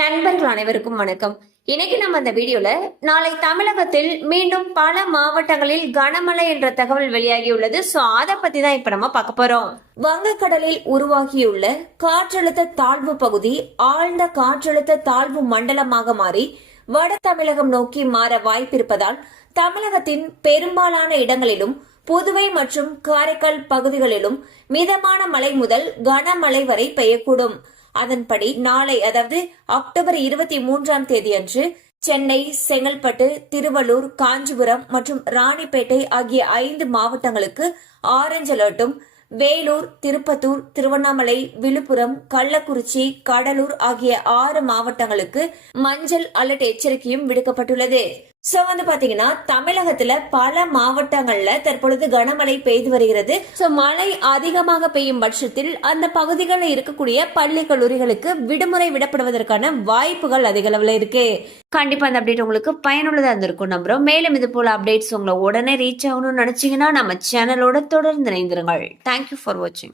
நண்பர்கள் அனைவருக்கும் வணக்கம். இன்னைக்கு நம்ம அந்த வீடியோல நாளை தமிழகத்தில் மீண்டும் பல மாவட்டங்களில் கனமழை என்ற தகவல் வெளியாகியுள்ளது. சோ அதை பத்தி தான் இப்ப நம்ம பார்க்க போறோம். வங்கக்கடலில் உருவாகியுள்ள காற்றழுத்த தாழ்வு பகுதி ஆழ்ந்த காற்றழுத்த தாழ்வு மண்டலமாக மாறி வட தமிழகம் நோக்கி மாற வாய்ப்பிருப்பதால் தமிழகத்தின் பெரும்பாலான இடங்களிலும் புதுவை மற்றும் காரைக்கால் பகுதிகளிலும் மிதமான மழை முதல் கனமழை வரை பெய்யக்கூடும். அதன்படி நாளை அதாவது அக்டோபர் 23ஆம் தேதி அன்று சென்னை, செங்கல்பட்டு, திருவள்ளூர், காஞ்சிபுரம் மற்றும் ராணிப்பேட்டை ஆகிய 5 மாவட்டங்களுக்கு ஆரஞ்சு அலர்ட்டும், வேலூர், திருப்பத்தூர், திருவண்ணாமலை, விழுப்புரம், கள்ளக்குறிச்சி, கடலூர் ஆகிய 6 மாவட்டங்களுக்கு மஞ்சள் அலர்ட் எச்சரிக்கையும் விடுக்கப்பட்டுள்ளது. சோ பாத்தீங்கன்னா தமிழகத்துல பல மாவட்டங்கள்ல தற்பொழுது கனமழை பெய்து வருகிறது. சோ மழை அதிகமாக பெய்யும் பட்சத்தில் அந்த பகுதிகளில் இருக்கக்கூடிய பள்ளி கல்லூரிகளுக்கு விடுமுறை விடப்படுவதற்கான வாய்ப்புகள் அதிக அளவுல இருக்கு. கண்டிப்பா அந்த அப்டேட் உங்களுக்கு பயனுள்ளதா இருந்திருக்கும் நம்புறோம். மேலும் இது போல அப்டேட்ஸ் உங்களை உடனே ரீச் ஆகணும்னு நினைச்சீங்கன்னா நம்ம சேனலோட தொடர்ந்து இணைந்திருங்கள். தேங்க்யூ ஃபார் வாட்சிங்.